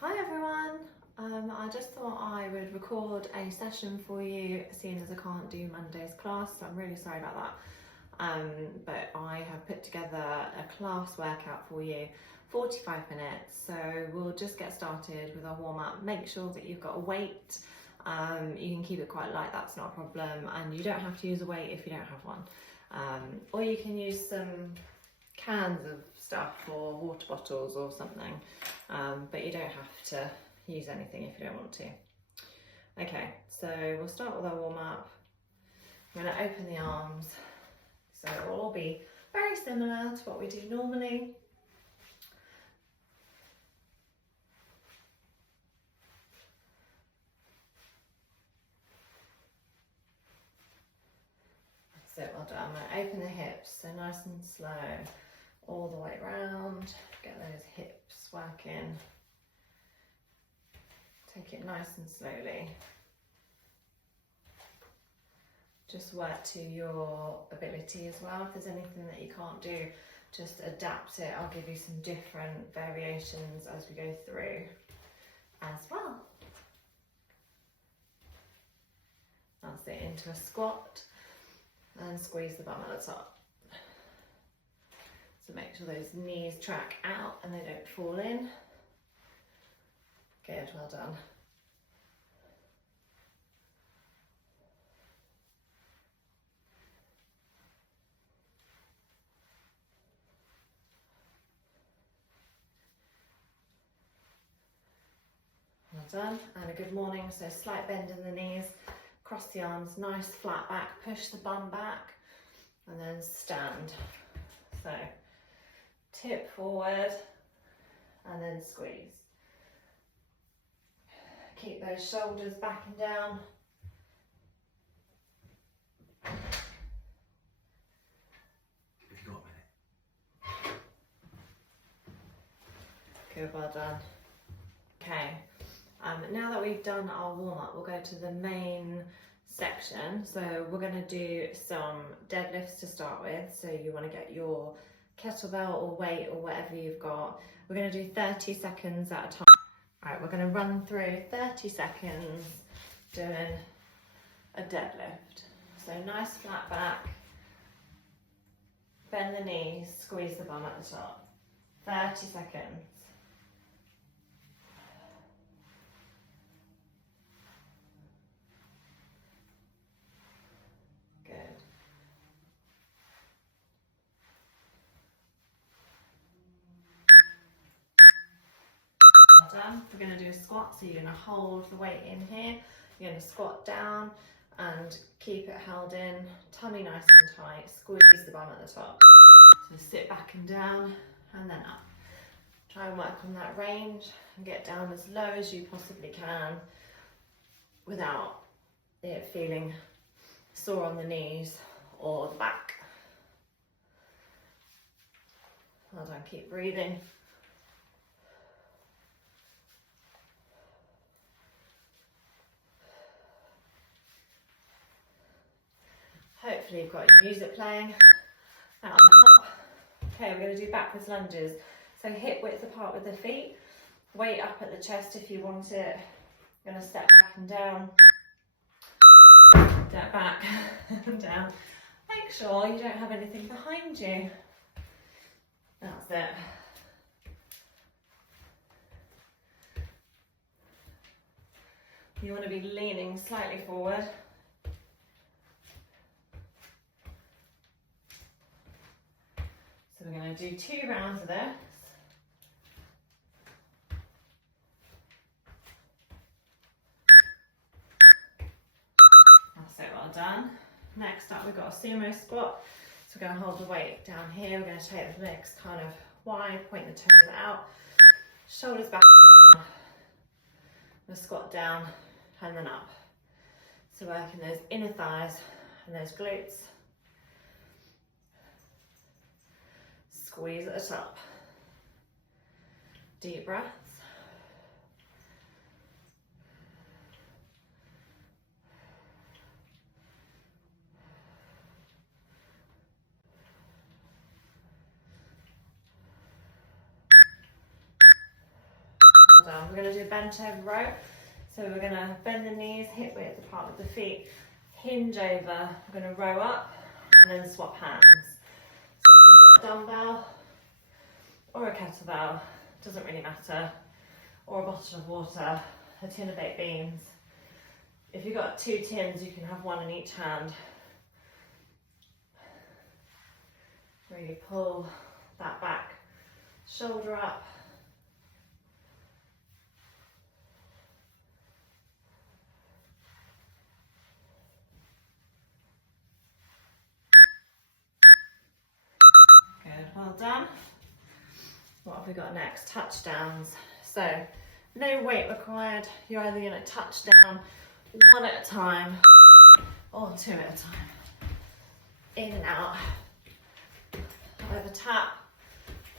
Hi everyone, I just thought I would record a session for you, seeing as I can't do Monday's class, so I'm really sorry about that. But I have put together a class workout for you, 45 minutes, so we'll just get started with our warm-up. Make sure that you've got a weight. You can keep it quite light, that's not a problem, and you don't have to use a weight if you don't have one. Or you can use some cans of stuff or water bottles or something, but you don't have to use anything if you don't want to. Okay, so we'll start with our warm-up. I'm going to open the arms, so it will all be very similar to what we do normally. That's it, well done. I'm going to open the hips, so nice and slow, all the way around, get those hips working. Take it nice and slowly. Just work to your ability as well. If there's anything that you can't do, just adapt it. I'll give you some different variations as we go through as well. That's it, into a squat and squeeze the bum at the top. So make sure those knees track out and they don't fall in. Good, well done. Well done, and a good morning. So slight bend in the knees, cross the arms, nice flat back, push the bum back, and then stand. So tip forward and then squeeze. Keep those shoulders back and down. If you got a minute. Good, well done. Okay, now that we've done our warm-up, we'll go to the main section. So we're going to do some deadlifts to start with. So you want to get your kettlebell or weight or whatever you've got. We're going to do 30 seconds at a time. Right, we're going to run through 30 seconds doing a deadlift. So nice flat back, bend the knees, squeeze the bum at the top. 30 seconds. Good. Well done. We're going to do a squat, so you're going to hold the weight in here. You're going to squat down and keep it held in, tummy nice and tight, squeeze the bum at the top. So sit back and down and then up. Try and work on that range and get down as low as you possibly can without it feeling sore on the knees or the back. Well done, keep breathing. Hopefully you've got your music playing. That'll help. Okay, we're going to do backwards lunges. So hip width apart with the feet, weight up at the chest if you want it. You're going to step back and down, step back and down. Make sure you don't have anything behind you. That's it. You want to be leaning slightly forward. So we're going to do 2 rounds of this. That's it, well done. Next up, we've got a sumo squat. So we're going to hold the weight down here. We're going to take the legs kind of wide, point the toes out, shoulders back and down. We're going to squat down and then up. So working those inner thighs and those glutes. Squeeze at the top. Deep breaths. done. We're going to do bent over row. So we're going to bend the knees, hip width apart with the feet, hinge over. We're going to row up and then swap hands. So if you've got a dumbbell or a kettlebell, doesn't really matter, or a bottle of water, a tin of baked beans. If you've got 2 tins, you can have 1 in each hand. Really pull that back shoulder up. Good, well done. What have we got next? Touchdowns. So no weight required. You're either going to touch down 1 at a time or 2 at a time. In and out. Either tap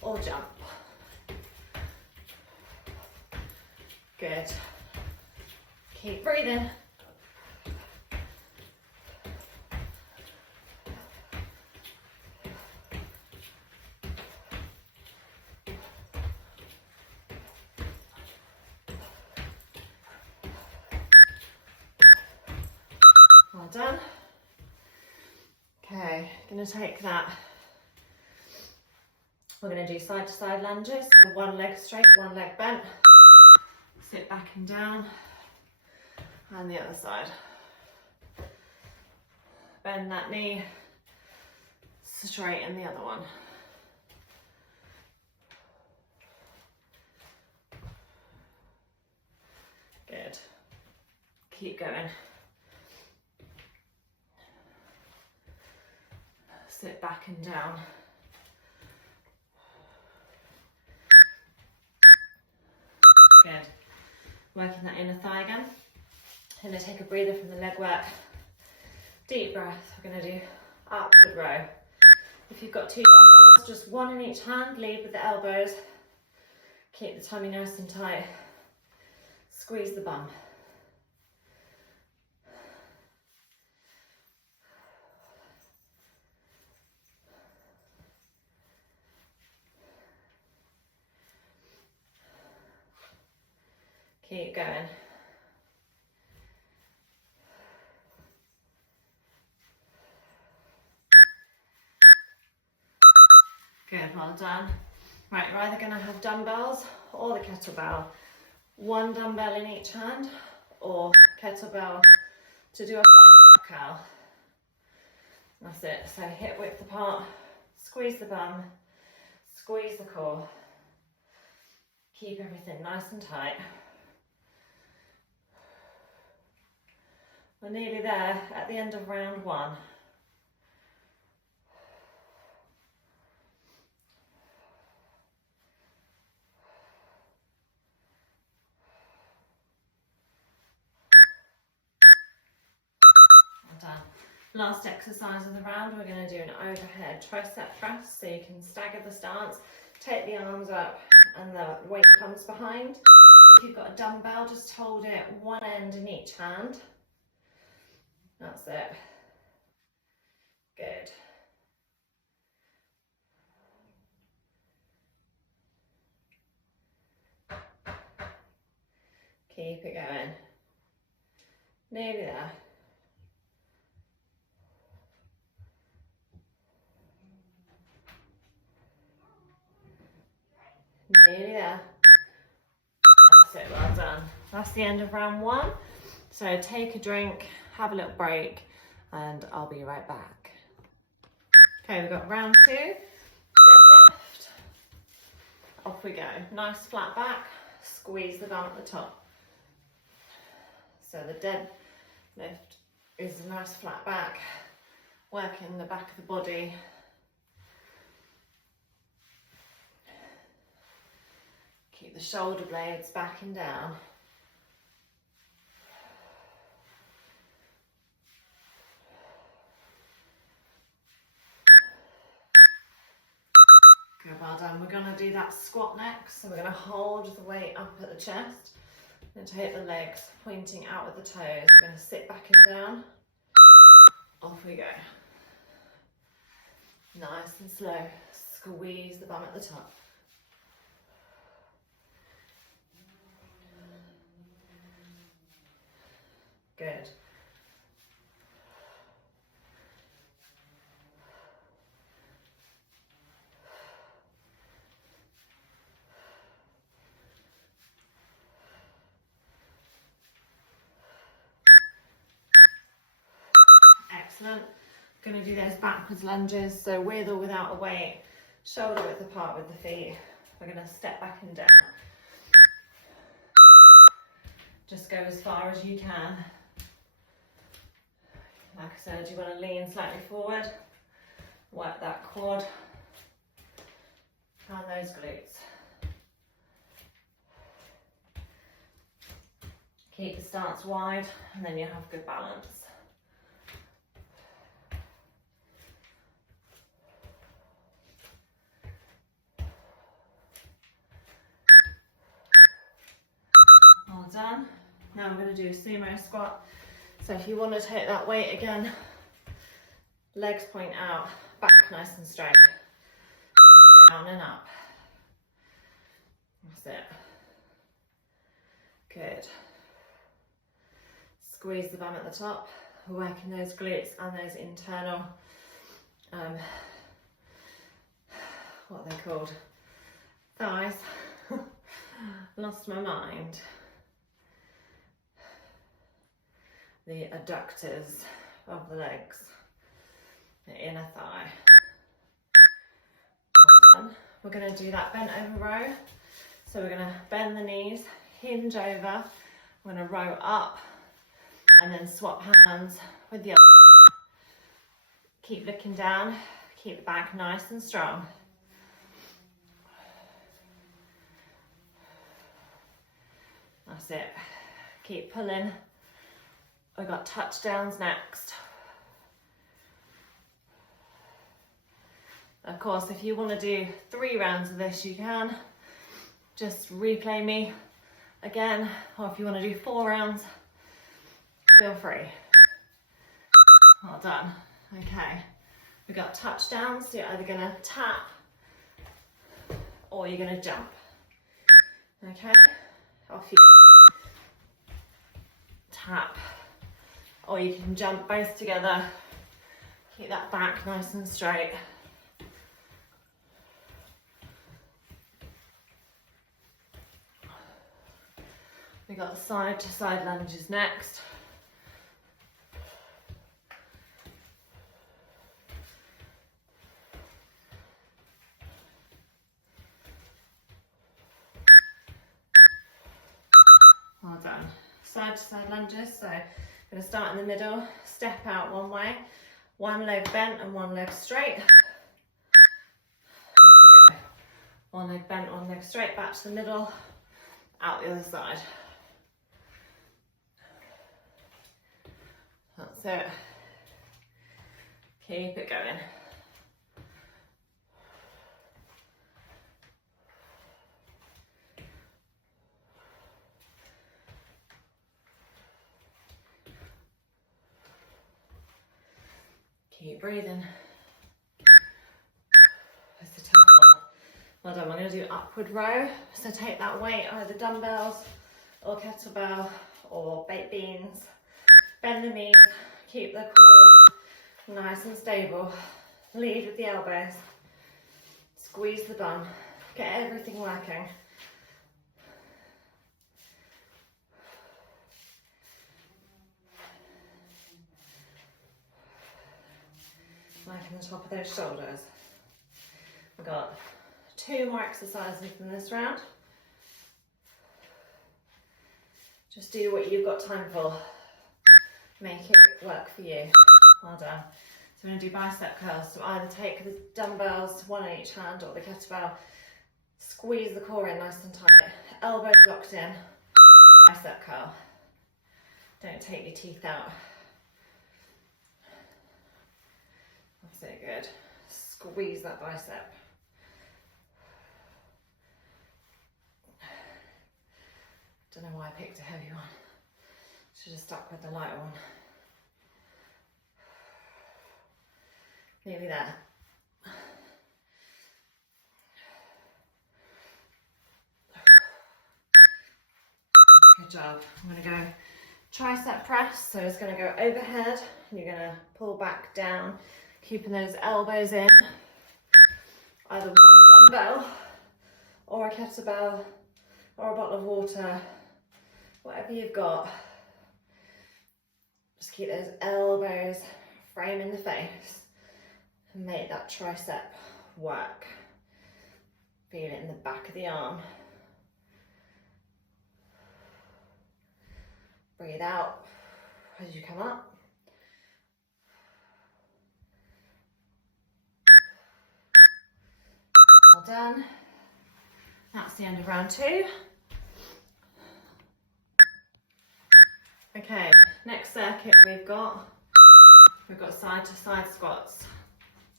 or jump. Good. Keep breathing. Well done. Okay, gonna take that. We're gonna do side to side lunges. So 1 leg straight, 1 leg bent. Sit back and down. And the other side. Bend that knee. Straighten the other one. Good. Keep going. Sit back and down. Good. Working that inner thigh again. I'm going to take a breather from the leg work. Deep breath. We're going to do upward row. If you've got 2 dumbbells, just 1 in each hand. Lead with the elbows. Keep the tummy nice and tight. Squeeze the bum. Keep going. Good, well done. Right, you're either going to have dumbbells or the kettlebell. 1 dumbbell in each hand or kettlebell to do a bicep curl. That's it. So hip width apart, squeeze the bum, squeeze the core. Keep everything nice and tight. We're nearly there at the end of round 1. Well done. Last exercise of the round, we're going to do an overhead tricep thrust, so you can stagger the stance, take the arms up and the weight comes behind. If you've got a dumbbell, just hold it 1 end in each hand. That's it. Good. Keep it going. Nearly there. Nearly there. That's it, well done. That's the end of round 1. So take a drink, have a little break, and I'll be right back. Okay, we've got round 2, deadlift. Off we go. Nice flat back, squeeze the bum at the top. So the deadlift is a nice flat back, working the back of the body. Keep the shoulder blades back and down. Good, well done. We're going to do that squat next. So we're going to hold the weight up at the chest. We're going to take the legs pointing out with the toes. We're going to sit back and down. Off we go. Nice and slow. Squeeze the bum at the top. Good. Excellent. Going to do those backwards lunges, so with or without a weight, shoulder width apart with the feet. We're going to step back and down. Just go as far as you can. Like I said, you want to lean slightly forward, work that quad and those glutes. Keep the stance wide and then you have good balance. All done. Now I'm going to do a sumo squat. So if you want to take that weight again, legs point out, back nice and straight, and down and up. That's it. Good. Squeeze the bum at the top, working those glutes and those internal, what are they called? Thighs. Lost my mind. The adductors of the legs, the inner thigh. Well done. We're going to do that bent over row. So we're going to bend the knees, hinge over, we're going to row up and then swap hands with the other one. Keep looking down, keep the back nice and strong. That's it. Keep pulling. We've got touchdowns next. Of course, if you want to do 3 rounds of this, you can. Just replay me again, or if you want to do 4 rounds, feel free. Well done. Okay, we've got touchdowns, so you're either going to tap or you're going to jump. Okay, off you go. Tap. Or you can jump both together. Keep that back nice and straight. We got side to side lunges next. Well done. Side to side lunges. So I'm going to start in the middle, step out one way, one leg bent and one leg straight. Off we go. One leg bent, one leg straight, back to the middle, out the other side. That's it. Keep it going. Keep breathing. It's a tough one. Well done. We're going to do upward row. So take that weight, either dumbbells or kettlebell or baked beans. Bend the knees. Keep the core nice and stable. Lead with the elbows. Squeeze the bum. Get everything working. Working the top of those shoulders. We've got 2 more exercises in this round. Just do what you've got time for. Make it work for you. Well done. So we're going to do bicep curls. So either take the dumbbells, one in each hand, or the kettlebell. Squeeze the core in nice and tight. Elbows locked in. Bicep curl. Don't take your teeth out. That's it, good. Squeeze that bicep. Don't know why I picked a heavy one. Should have stuck with the lighter one. Nearly there. Good job. I'm going to go tricep press. So it's going to go overhead and you're going to pull back down, keeping those elbows in. Either one dumbbell or a kettlebell or a bottle of water, whatever you've got. Just keep those elbows framing the face and make that tricep work. Feel it in the back of the arm. Breathe out as you come up. Well done. That's the end of round 2. Okay, next circuit we've got side to side squats.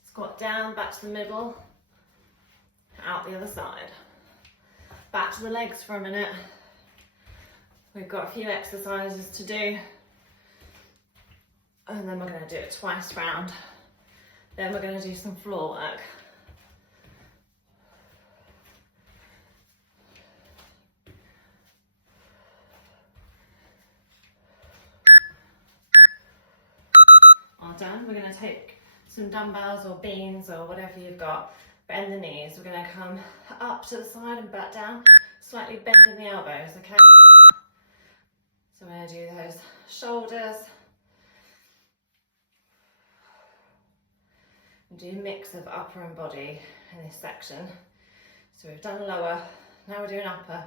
Squat down, back to the middle, out the other side. Back to the legs for a minute. We've got a few exercises to do. And then we're going to do it twice round. Then we're going to do some floor work. All done. We're going to take some dumbbells or beans or whatever you've got. Bend the knees. We're going to come up to the side and back down. Slightly bending the elbows, okay? So we're going to do those shoulders. And do a mix of upper and body in this section. So we've done lower, now we're doing upper.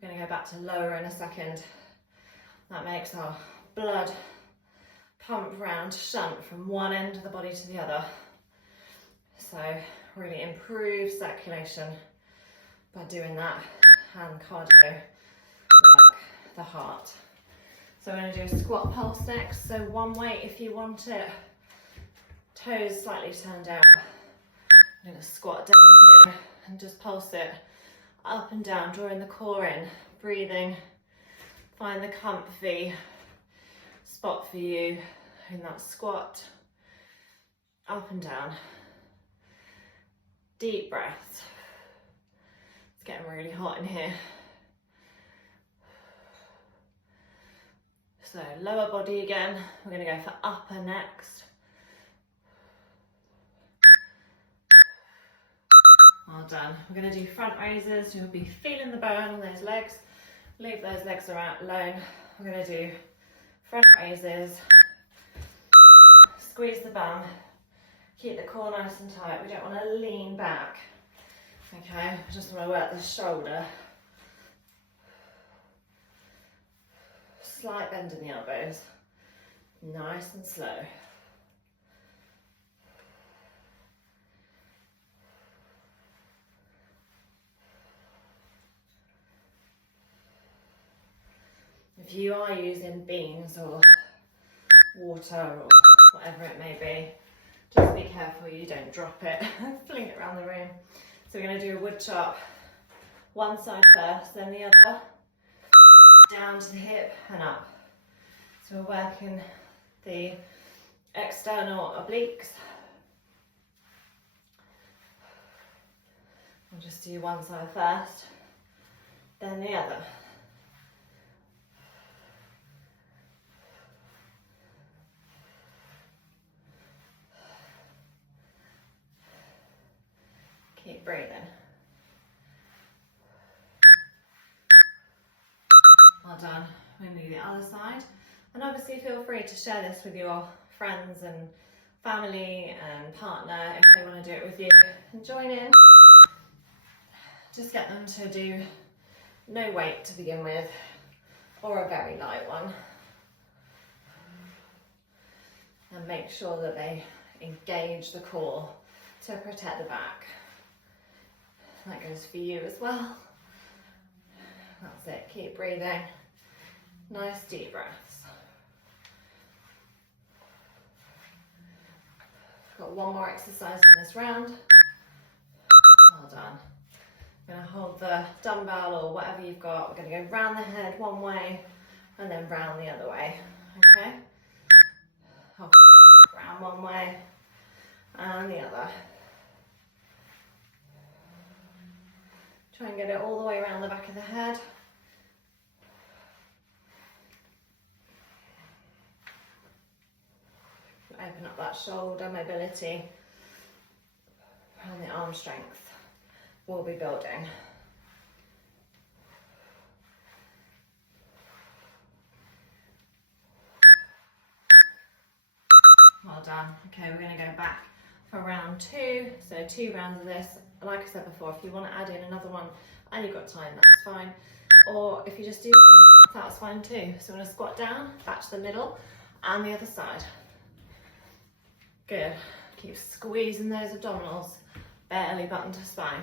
We're going to go back to lower in a second. That makes our blood pump round, shunt from one end of the body to the other. So really improve circulation by doing that, and cardio work the heart. So we're going to do a squat pulse next. So one weight if you want it, toes slightly turned out. I'm going to squat down here and just pulse it up and down, drawing the core in, breathing. Find the comfy spot for you in that squat, up and down. Deep breaths. It's getting really hot in here. So lower body again. We're going to go for upper next. Well done. We're going to do front raises. You'll be feeling the burn on those legs. Leave those legs around alone. We're going to do front raises. Squeeze the bum. Keep the core nice and tight. We don't want to lean back. Okay, we just want to work the shoulder. Slight bend in the elbows. Nice and slow. If you are using beans or water or whatever it may be, just be careful you don't drop it and fling it around the room. So we're going to do a wood chop, one side first, then the other, down to the hip and up. So we're working the external obliques. We'll just do one side first, then the other. Keep breathing. Well done. We're going to do the other side. And obviously feel free to share this with your friends and family and partner if they want to do it with you. And join in. Just get them to do no weight to begin with, or a very light one. And make sure that they engage the core to protect the back. That goes for you as well. That's it, keep breathing. Nice deep breaths. Got one more exercise in this round. Well done. I'm going to hold the dumbbell or whatever you've got. We're going to go round the head one way and then round the other way. Okay? Off we go. Round one way and the other. Try and get it all the way around the back of the head. open up that shoulder mobility, and the arm strength will be building. Well done. Okay, we're going to go back for round 2. So 2 rounds of this. Like I said before, if you want to add in another one and you've got time, that's fine. Or if you just do one, that's fine too. So we're going to squat down, back to the middle and the other side. Good. Keep squeezing those abdominals, belly button to spine.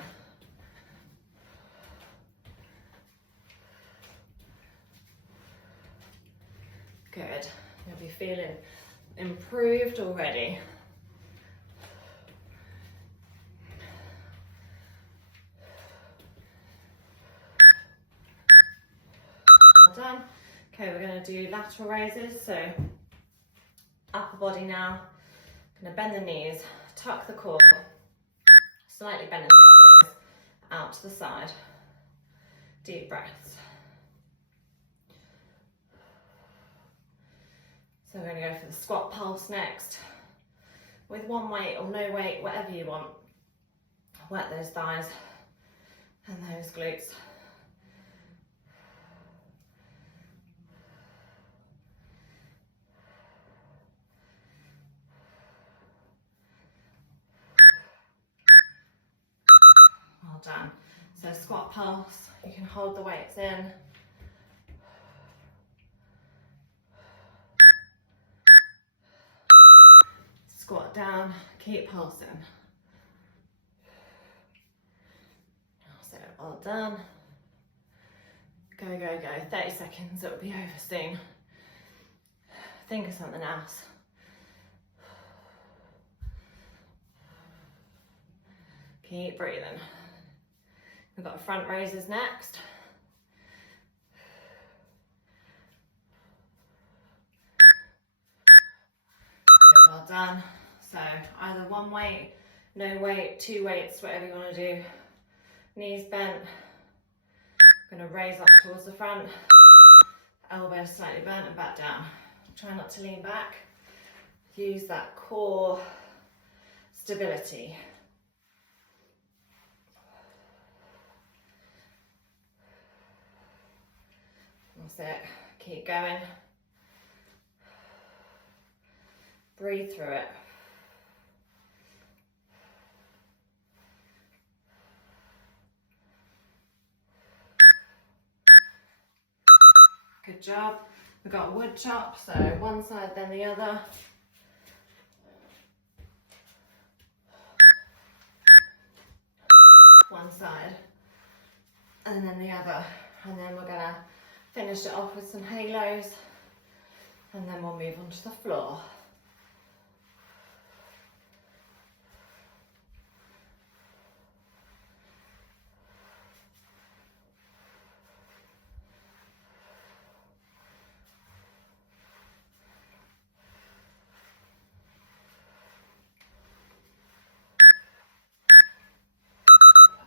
Good. You'll be feeling improved already. Well done. Okay, we're going to do lateral raises. So upper body now. Going to bend the knees, tuck the core, slightly bending the elbows out to the side. Deep breaths. So we're going to go for the squat pulse next. With one weight or no weight, whatever you want. Work those thighs and those glutes. Well done. So squat pulse, you can hold the weights in. Squat down, keep pulsing. So well done. Go, go, go. 30 seconds, it'll be over soon. Think of something else. Keep breathing. We've got front raises next. Good, well done. So either one weight, no weight, 2 weights, whatever you want to do. Knees bent. I'm going to raise up towards the front. Elbows slightly bent and back down. Try not to lean back. Use that core stability. That's it. Keep going. Breathe through it. Good job. We've got a wood chop, so one side then the other. One side and then the other. And then we're gonna finish it off with some halos and then we'll move on to the floor.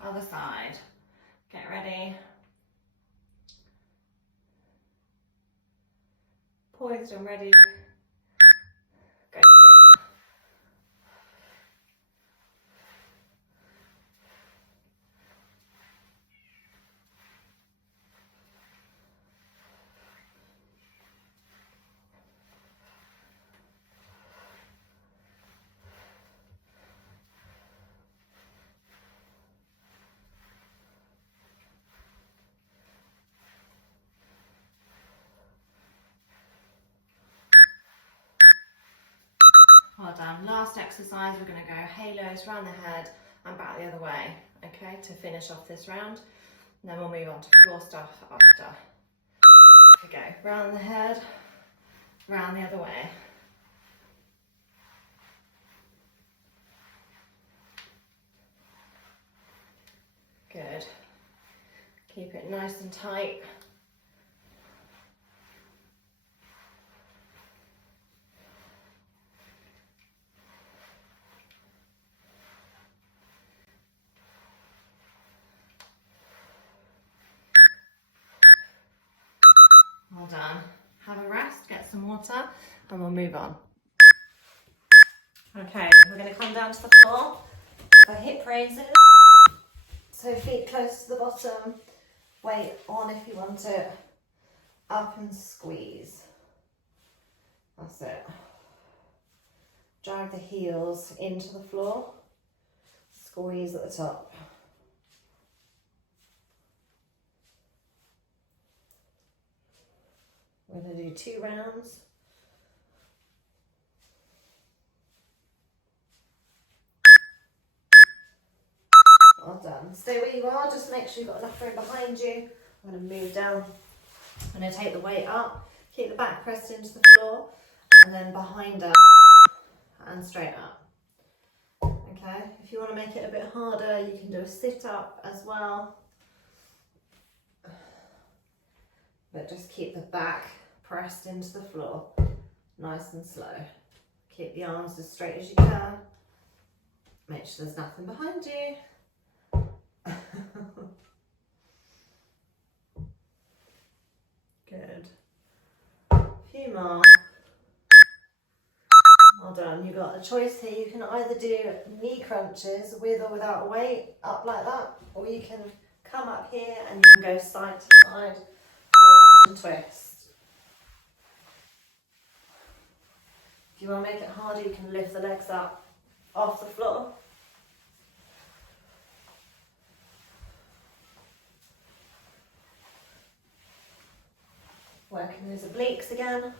Other side. Get ready. Poised and ready. Go for it. Well done. Last exercise, we're going to go halos round the head and back the other way, okay, to finish off this round. And then we'll move on to floor stuff after. Here we go. Round the head, round the other way. Good. Keep it nice and tight. Well done. Have a rest, get some water, and we'll move on. Okay, we're going to come down to the floor for hip raises. So feet close to the bottom, weight on if you want it, up and squeeze. That's it. Drag the heels into the floor, squeeze at the top. We're going to do 2 rounds. Well done. Stay where you are, just make sure you've got enough room behind you. I'm going to move down. I'm going to take the weight up, keep the back pressed into the floor, and then behind us and straight up. Okay, if you want to make it a bit harder, you can do a sit up as well. But just keep the back pressed into the floor, nice and slow. Keep the arms as straight as you can. Make sure there's nothing behind you. Good. A few more. Well done. You've got a choice here. You can either do knee crunches with or without a weight, up like that, or you can come up here and you can go side to side, and twist. If you want to make it harder, you can lift the legs up off the floor. Working those obliques again.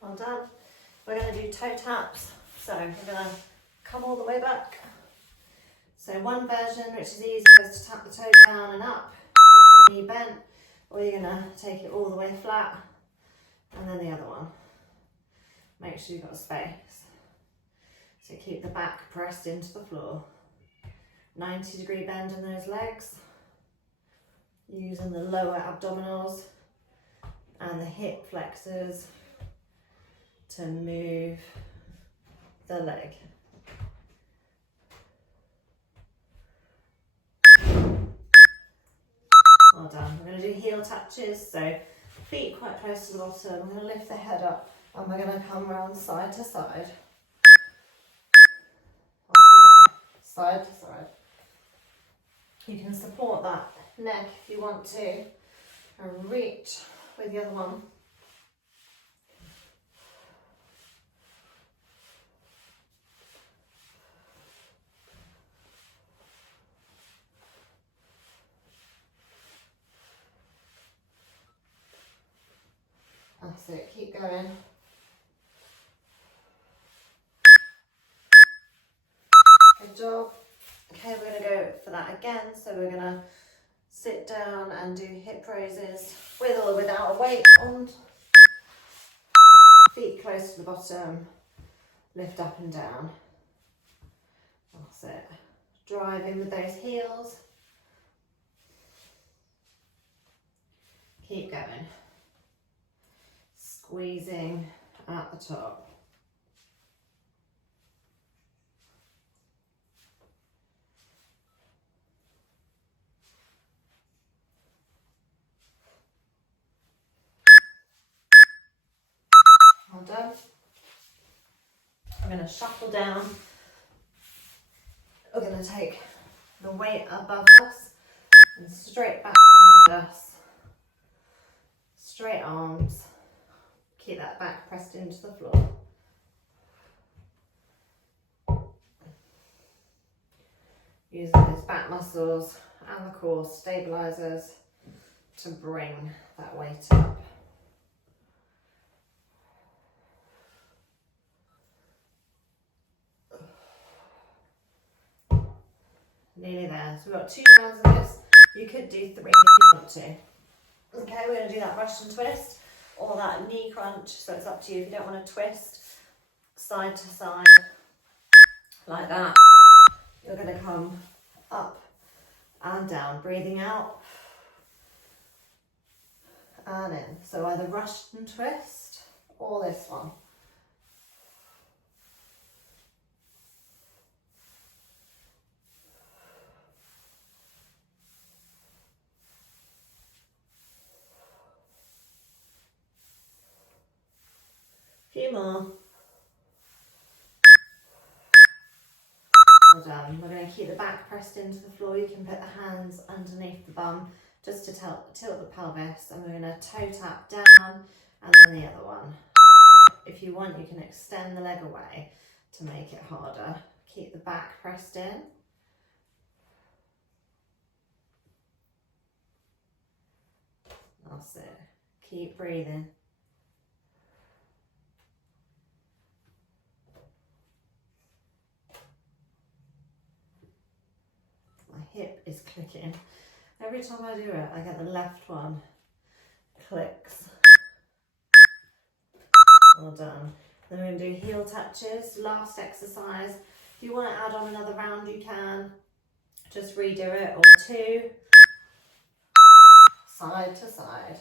Well done. We're going to do toe taps. So we're going to come all the way back. So one version, which is easy, is to tap the toe down and up, keep your knee bent, or you're going to take it all the way flat, and then the other one. Make sure you've got space. So keep the back pressed into the floor. 90-degree bend in those legs. Using the lower abdominals and the hip flexors to move the leg. Well done. We're going to do heel touches, so feet quite close to the bottom. I'm going to lift the head up and we're going to come around side to side. Off we go. Side to side. You can support that neck if you want to and reach with the other one. That's it, keep going. Good job. Okay, we're going to go for that again. So we're going to sit down and do hip raises with or without a weight on. Feet close to the bottom. Lift up and down. That's it. Drive in with those heels. Keep going. Squeezing at the top. Well done. I'm going to shuffle down. We're going to take the weight above us and straight back behind us. Straight arms. Keep that back pressed into the floor. Using those back muscles and the core stabilizers to bring that weight up. Nearly there. So we've got 2 rounds of this. You could do 3 if you want to. Okay, we're going to do that Russian twist or that knee crunch. So it's up to you. If you don't want to twist side to side like that, you're going to come up and down, breathing out and in. So either Russian twist or this one. Few more. Well done. We're going to keep the back pressed into the floor. You can put the hands underneath the bum just to tilt the pelvis, and we're going to toe tap down and then the other one. If you want, you can extend the leg away to make it harder. Keep the back pressed in. That's it. Keep breathing. My hip is clicking. Every time I do it, I get the left one clicks. Well done. Then we're going to do heel touches, last exercise. If you want to add on another round, you can. Just redo it, or two. Side to side.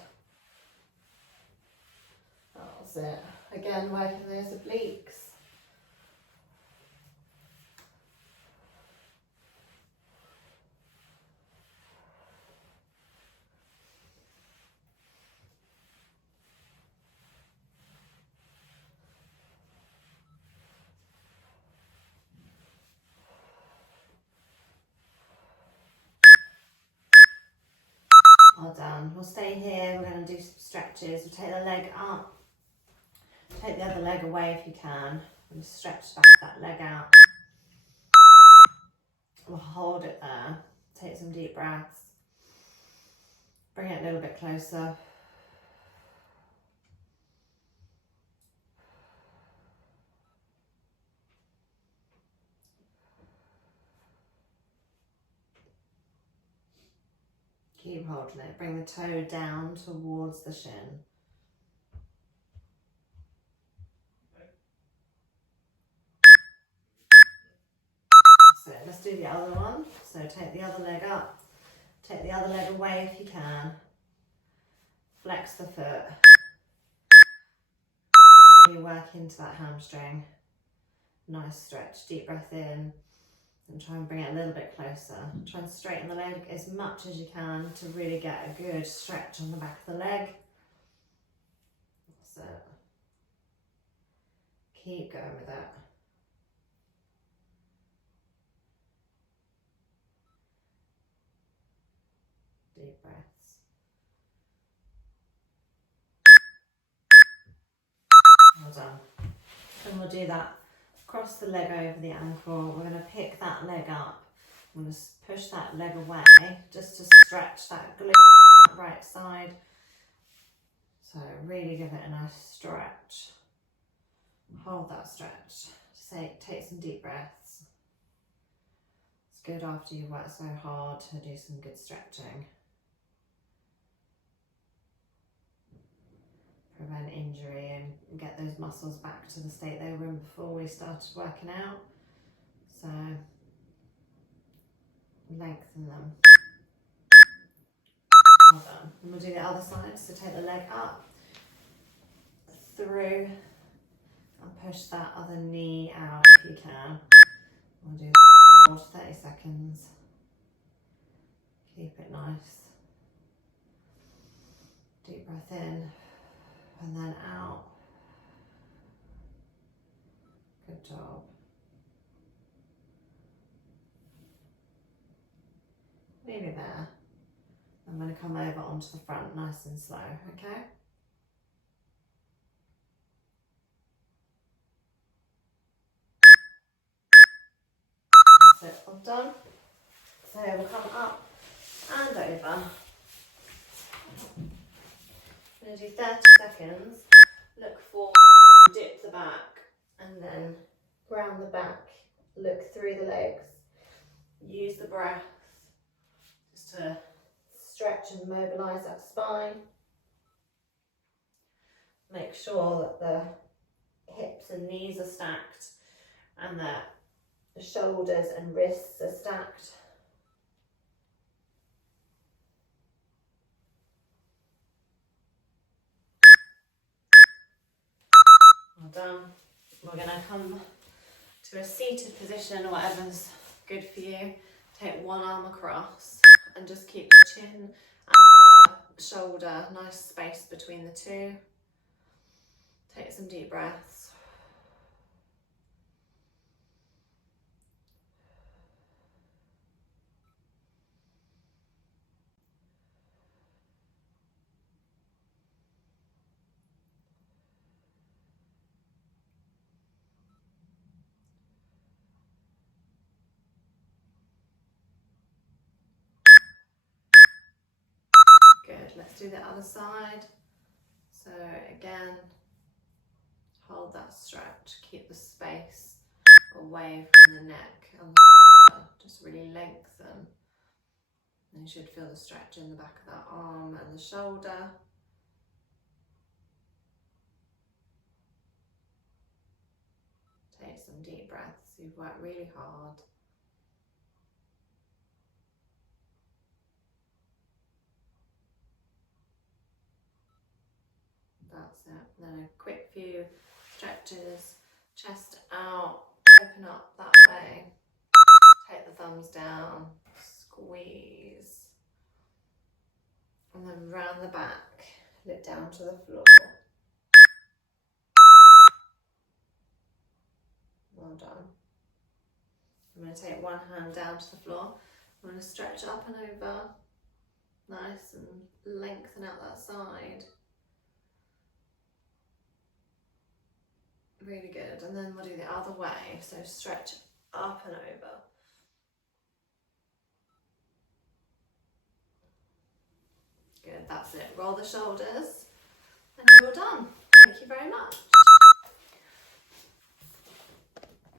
That's it. Again, working those obliques. Well done. We'll stay here. We're going to do some stretches. We'll take the leg up. Take the other leg away if you can. And stretch back that leg out. We'll hold it there. Take some deep breaths. Bring it a little bit closer. Keep holding it. Bring the toe down towards the shin. So let's do the other one. So take the other leg up. Take the other leg away if you can. Flex the foot. Really work into that hamstring. Nice stretch. Deep breath in. And try and bring it a little bit closer. Try and straighten the leg as much as you can to really get a good stretch on the back of the leg. That's it. Keep going with it. Deep breaths. Well done. And we'll do that. Cross the leg over the ankle. We're going to pick that leg up. I'm going to push that leg away just to stretch that glute on that right side. So really give it a nice stretch. Hold that stretch. Take some deep breaths. It's good after you work so hard to do some good stretching. Prevent injury and get those muscles back to the state they were in before we started working out. So lengthen them. Well done. And we'll do the other side. So take the leg up, through, and push that other knee out if you can. We'll do that for 30 seconds. Keep it nice. Deep breath in. And then out. Good job. Leave it there. I'm going to come over onto the front nice and slow, okay? That's it, all done. So we'll come up and over. I'm going to do 30 seconds, look forward and dip the back, and then ground the back, look through the legs, use the breath just to stretch and mobilise that spine. Make sure that the hips and knees are stacked and that the shoulders and wrists are stacked. Well done. We're going to come to a seated position, or whatever's good for you. Take one arm across and just keep the chin and the shoulder, nice space between the two. Take some deep breaths. Good, let's do the other side. So again, hold that stretch, keep the space away from the neck and the shoulder, just really lengthen. And you should feel the stretch in the back of that arm and the shoulder. Take some deep breaths, you've worked really hard. That's it. Then a quick few stretches, chest out, open up that way. Take the thumbs down, squeeze. And then round the back, look down to the floor. Well done. I'm going to take one hand down to the floor. I'm going to stretch up and over. Nice, and lengthen out that side. Really good. And then we'll do the other way. So stretch up and over. Good, that's it. Roll the shoulders and you're done. Thank you very much.